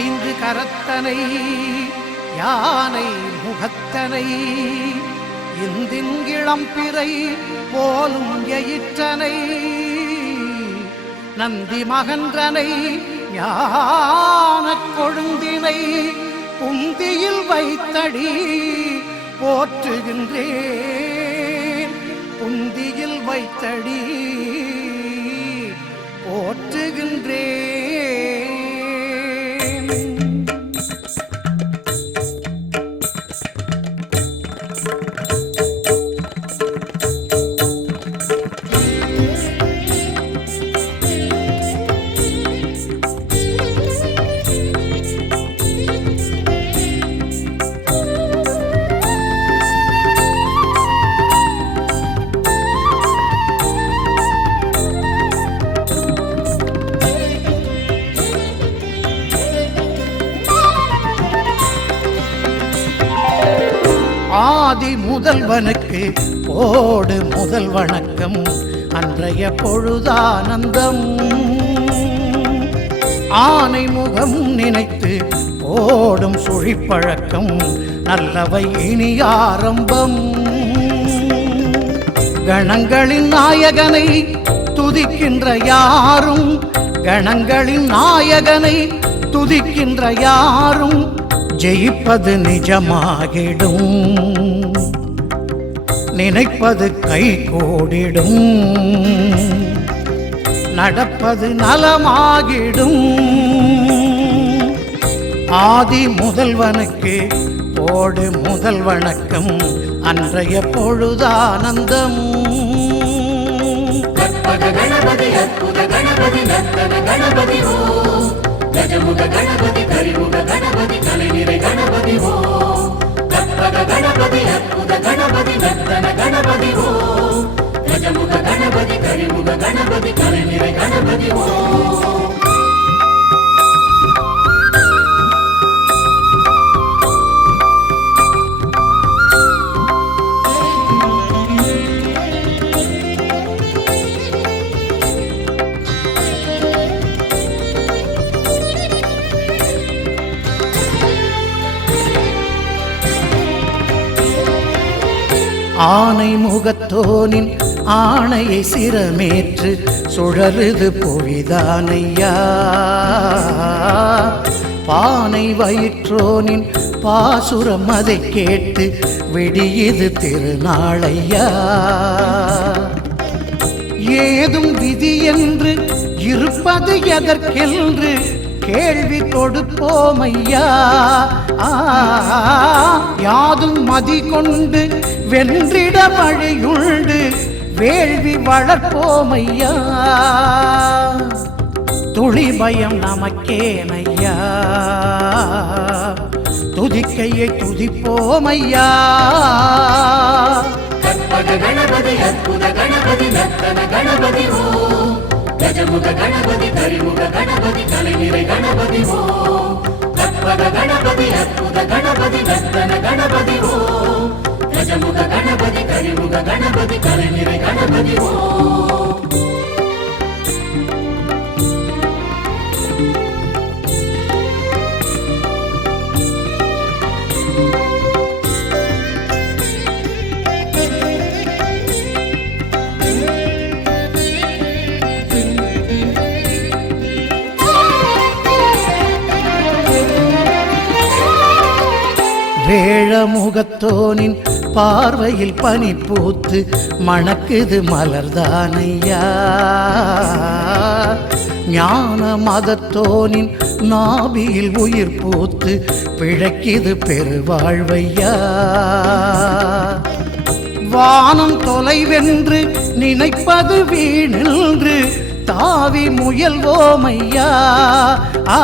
ஐந்து கரத்தனை யானை முகத்தனை இந்தின் இளம்பிறை போலும் எயிற்றனை நந்தி மகன்றனை ஞான கொழுந்தினை புந்தியில் வைத்தடி போற்றுகின்றேன். புந்தியில் வைத்தடி போற்று போற்றுகின்றேன் ஆதி முதல்வனுக்கு போடு முதல் வணக்கம் அன்றைய பொழுதானந்தம். ஆனை முகம் நினைத்து ஓடும் சுழிப்பழக்கம் நல்லவை இனி ஆரம்பம். கணங்களின் நாயகனை துதிக்கின்ற யாரும் கணங்களின் நாயகனை துதிக்கின்ற யாரும் ஜெயிப்பது நிஜமாகிடும். நினைப்பது கை கூடிடும். நடப்பது நலமாகிடும். ஆதி முதல்வனுக்கு போடு முதல் வணக்கம். அன்றைய பொழுதானந்தம் கணபதி அற்புத கணபதி நர்த்தன கணபதி ஓ. கஜமுக கணபதி கலைநிறை ஆனை முகத்தோனின் ஆணையை சிரமேற்று சுழறுது புவிதானையா பானை வயிற்றோனின் பாசுரம் அதை கேட்டு விடியுது திருநாளையா. ஏதும் விதி என்று இருப்பது எதற்கென்று கேள்வி கொடுப்போம் யாதும் மதி கொண்டு வென்றிட வழியுண்டு வேள்வி வளர்ப்போமையா? துளி பயம் நமக்கேனையா? துதிக்கையை துதிப்போமையா? கற்பக கணபதி அற்புத கணபதி நத்தன கணபதி ஓ. கஜமுக கணபதி கரிமுக கணபதி கலைநிறை கணபதி ஓ. கற்பக கணபதி அற்புத கணபதி நத்தன கணபதி ஓ. கஜமுக கணபதி கரிமுக கணபதி கலைநிறை கணபதி ஓ. வேழமுகத்தோனின் பார்வையில் பனி பூத்து மணக்குது மலர்தானையா. ஞான மதத்தோனின் நாபியில் உயிர் பூத்து பிழைக்கிது பெருவாழ்வையா. வானம் தொலைவென்று நினைப்பது வீணின்று தாவி முயல்வோமையா. ஆ,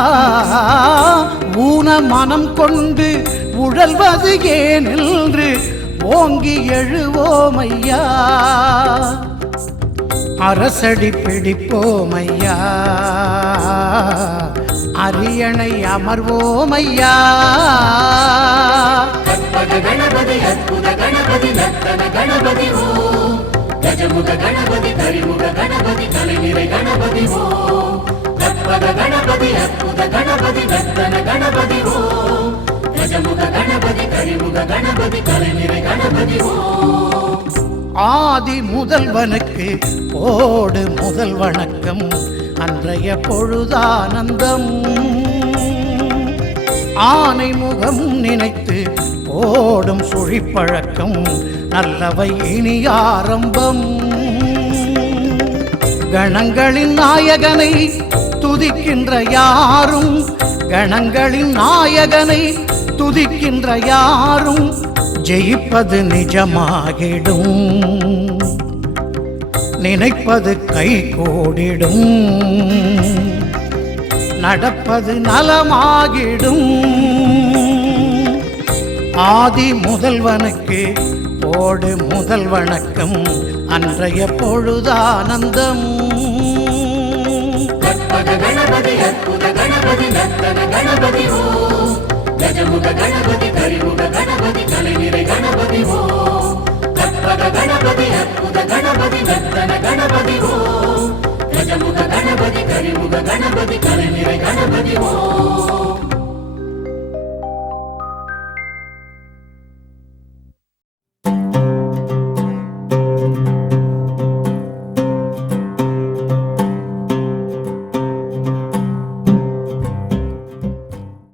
ஊன மனம் கொண்டு உழல்வது ஏனென்று ஓங்கி எழுவோமையா? அரசடி பிடிப்போமையா? அரியணை அமர்வோமையா? கற்பக கணபதி அற்புத கணபதி நத்தன கணபதி ஓ. கணபதி கலைநிறை கணபதி. ஆதி முதல்வனுக்கு போடு முதல் வணக்கம் அன்றைய பொழுதானந்தம். ஆனை முகம் நினைத்து போடும் சுழிப்பழக்கம் நல்லவை இனி ஆரம்பம். கணங்களின் நாயகனை துதிக்கின்ற யாரும் கணங்களின் நாயகனை துதிக்கின்ற யாரும் ஜெயிப்பது நிஜமாகிடும். நினைப்பது கை கோடிடும். நடப்பது நலமாகிடும். ஆதி முதல்வனுக்கு போடு முதல் வணக்கம். அன்றைய பொழுதானந்தம் கணபதி அற்புத கணபதி நர்த்தன கணபதி ஓ. கஜமுக கணபதி கரிமுக கணபதி கலைநிறை கணபதி ஓ. கற்பக கணபதி அற்புத கணபதி நத்தன கணபதி ஓ. கஜமுக கணபதி கரிமுக கணபதி கலைநிறை கணபதி ஓ.